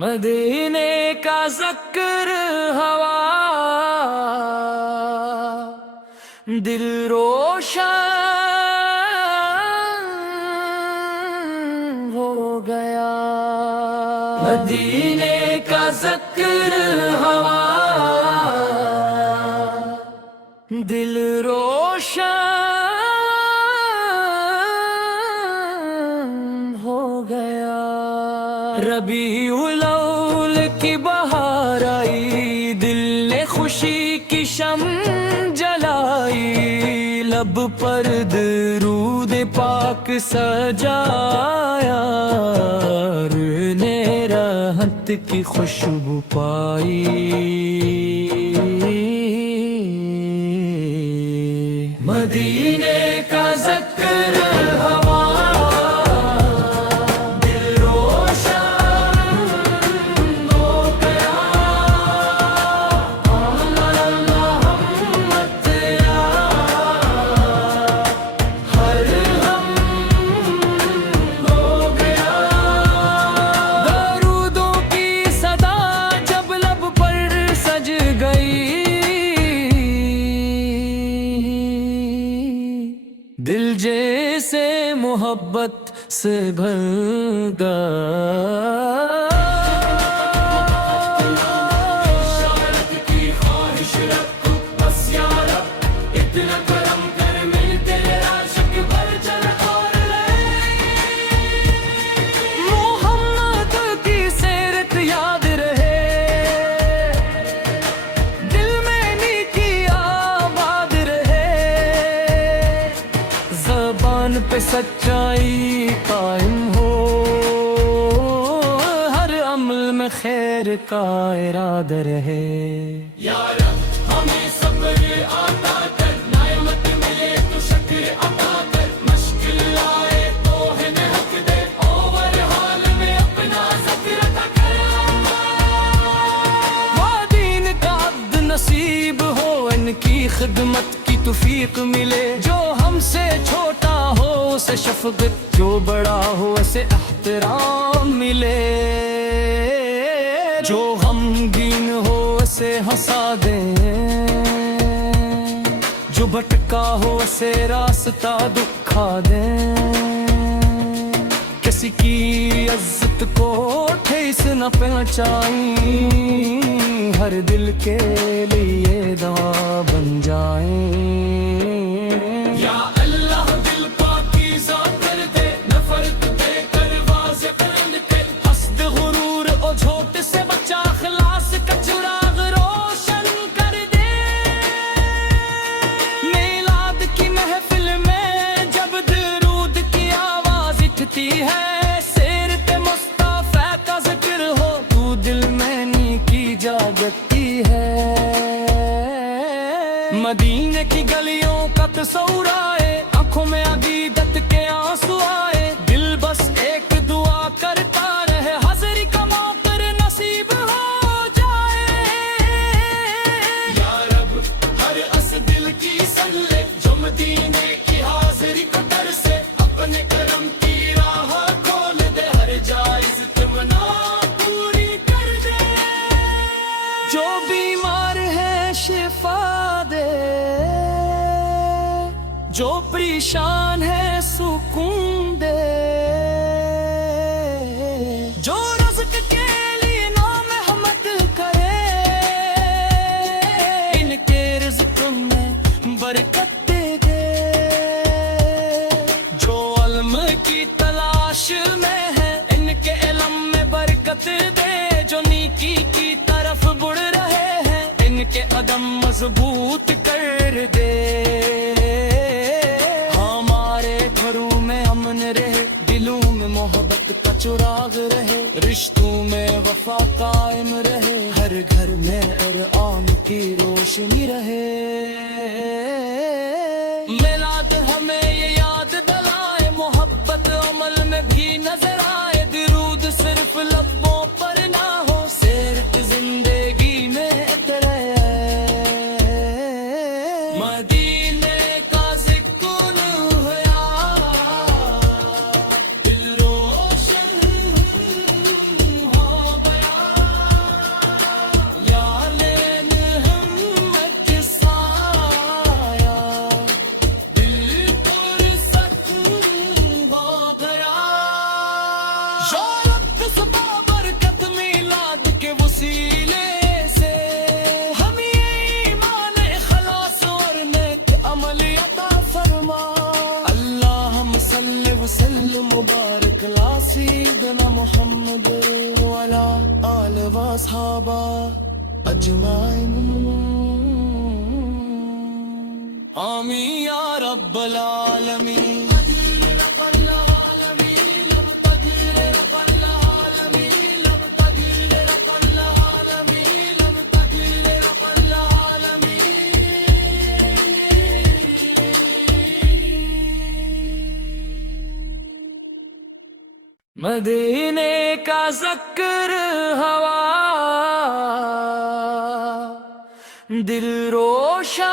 مدینے کا ذکر ہوا دل روشن ہو گیا۔ مدینے کا ذکر ہوا دل روشن ہو گیا۔ ربیع الاول کی بہار آئی، دل نے خوشی کی شمع جلائی، لب پر درود پاک سجایا، نے راحت کی خوشبو پائی۔ مدینے کا ذکر ہوا دل جیسے محبت سے بھر گیا۔ شارت کی خواہش رکھ بس یا رب، اتنا کرم کر مل تیرے عاشق بھر چل اور لے۔ محمد کی سیرت یاد رہے، دل میں نیکی آباد رہے، زبان پہ سچائی قائم ہو، ہر عمل میں خیر کا ارادہ رہے۔ یا رب ہمیں صبر عطا کر، نعمت ملے تو شکر عطا کر، مشکل آئے تو ہمیں حق دے، اوور حال میں اپنا ذکر عطا کر۔ وہ دین کا عبد نصیب ہو، ان کی خدمت کی توفیق ملے، جو ہم سے چھوٹا ہو اسے شفقت، جو بڑا ہو اسے احترام ملے، جو غمگین ہو اسے ہنسا دیں، جو بھٹکا ہو اسے راستہ دکھا دیں، کسی کی عزت کو ٹھیس نہ پہنچائیں، ہر دل کے لیے دوا بن جائیں۔ یا اللہ دل پاکیزہ کر دے، نفرت دے کر واضح قلم دے، حسد غرور اور جھوٹ سے بچا، اخلاص کا چراغ روشن کر دے۔ میلاد کی محفل میں جب درود کی آواز اٹھتی ہے، سیرت مصطفیٰ کا ذکر ہو تو دل میں نیکی جاگتی ہے۔ مدینے کی گلیوں کا تصور آئے، آنکھوں میں عقیدت کے آنسو آئے، دل بس ایک دعا کرتا رہے، حاضری کا موقع نصیب ہو جائے۔ یا رب ہر اس دل کی سن لے، جو مدینے کی حاضری کو ڈر سے، اپنے کرم کی راہ کھول دے، ہر جائز تمنا پوری کر دے۔ جو بیمار ہے شفا دے، جو پریشان ہے سکون دے، جو رزق کے لیے نامحمد کرے، ان کے رزق میں برکت دے دے۔ جو علم کی تلاش میں ہے، ان کے علم میں برکت دے، جو نیکی کی طرف بڑھ رہے ہیں، ان کے قدم مضبوط کر دے۔ ہمارے گھروں میں امن رہے، دلوں میں محبت کا چراغ رہے، رشتوں میں وفا قائم رہے، ہر گھر میں قرآن کی روشنی رہے۔ میلاد ہمیں یہ یاد دلائے، محبت عمل میں بھی نظر آئے، درود صرف لبوں پر نہ ہو، سیرت زندگی میں اترے۔ مدینے کا ذکر ہوا دل روشن ہو گیا۔ وأصحابه أجمعين آمين يا رب العالمين مدینے کا ذکر ہوا دل روشن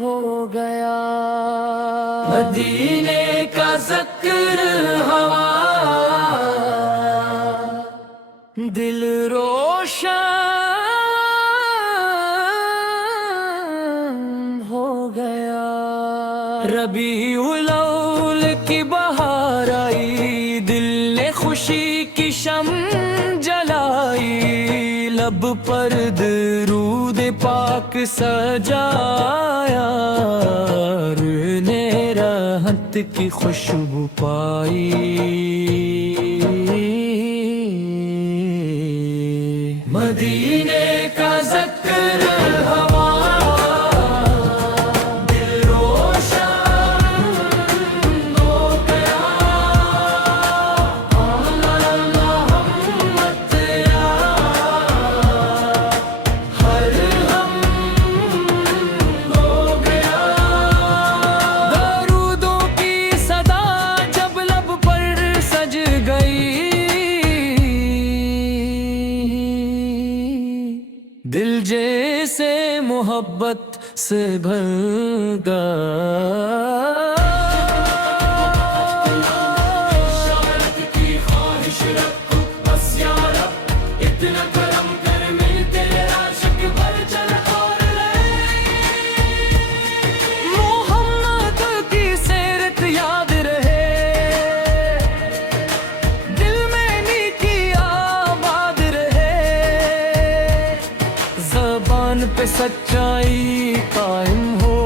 ہو گیا مدینے کا ذکر ہوا دل روشن ہو گیا ربیع الاول کی بہار آئی دل نے خوشی کی شمع جلائی لب پر درود پاک سجایا روح نے راحت کی خوشبو پائی مدینے کا ذکر ہوا دل جیسے محبت سے بھر گیا شارت کی خواہش رکھو بس یا رب اتنا کرم کر میں تیرا شک بھر چل اور لے محمد کی سیرت یاد رہے دل میں نیکی آباد رہے زبان پہ سچائی قائم ہو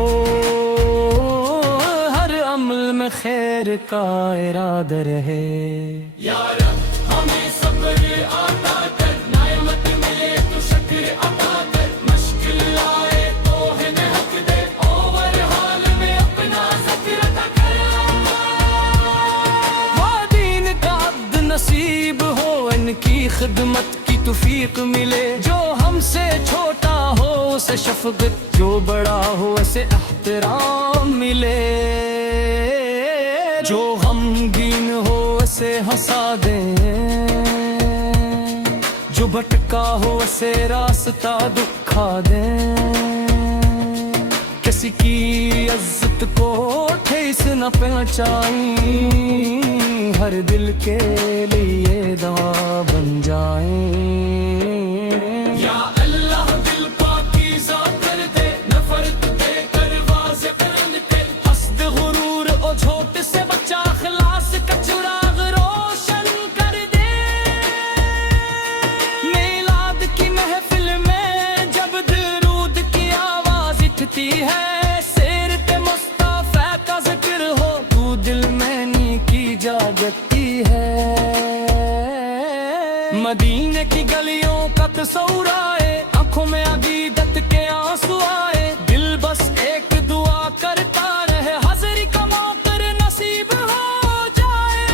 ہر عمل میں خیر کا ارادہ رہے یا رب ہمیں صبر عطا کر نعمت ملے تو شکر عطا کر مشکل آئے تو ہمیں حق دے اور حال میں اپنا ذکر عطا کر دین کا عبد نصیب ہو ان کی خدمت کی توفیق ملے جو ہم سے چھوٹا ہو اسے شفقت جو بڑا ہو اسے احترام ملے جو غمگین ہو اسے ہنسا دیں جو بھٹکا ہو اسے راستہ دکھا دیں کسی کی عزت کو ٹھیس نہ پہنچائیں ہر دل کے لیے دوا بن جائیں یا اللہ دل پاکیزہ کر دے نفرت دے کر واضح بلند کر حسد غرور اور جھوٹ سے بچا اخلاص کا چراغ روشن کر دے میلاد کی محفل میں جب درود کی آواز اٹھتی ہے سیرت مصطفیٰ کا ذکر ہو تو دل میں نیکی جاگتی ہے مدینے کی گلیوں کا تصور آئے آنکھوں میں عقیدت کے آنسو آئے دل بس ایک دعا کرتا رہے حاضری کا موقع نصیب ہو جائے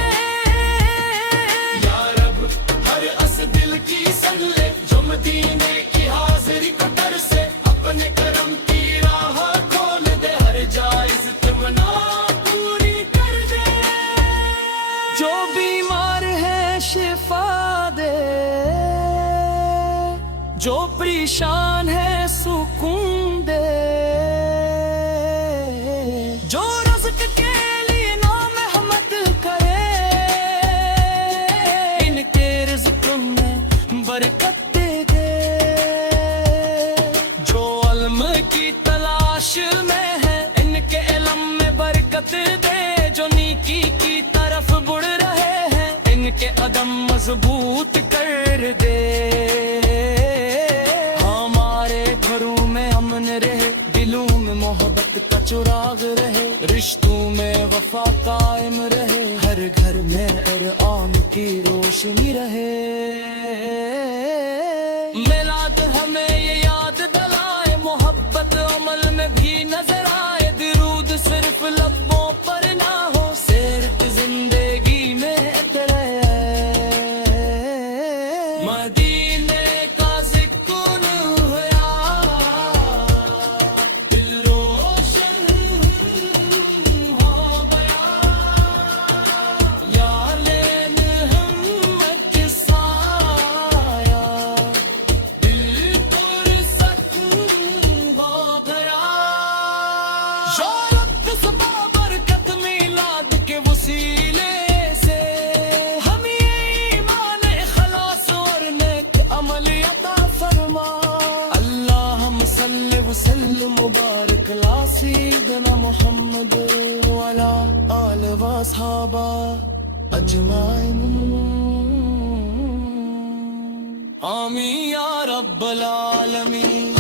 یا رب ہر اس دل کی سلے جو مدینے کی حاضری کو در سے اپنے کرم کی راہ کھول دے ہر جائز تمنا پوری کر دے جو بیمار ہے شفا دے جو پریشان ہے سکون دے جو رزق کے لیے نام احمد کرے ان کے رزق میں برکت دے دے جو علم کی تلاش میں ہے ان کے علم میں برکت دے جو نیکی کی طرف بڑھ رہے ہیں ان کے قدم مضبوط کر دے ہمارے گھروں میں امن رہے دلوں میں محبت کا چراغ رہے رشتوں میں وفا قائم رہے ہر گھر میں قرآن کی روشنی رہے میلاد ہمیں یہ یاد دلائے محبت عمل میں بھی نظر آئے درود صرف لبوں پر نہ ہو سیرت زندگی میں اترے مدینے کا ذکر ہوا دل روشن ہو گیا یا لین ہمت سایہ دل پرسکون ہو گیا شہرت صبا برکت میلاد کے وسیلے سے ہم یہ ایمان اخلاص اور نیک عمل عطا فرما اللہم صلی وسلم مبارک لا سیدنا محمد وعلا آل و اصحابہ اجمعین آمین یا رب العالمین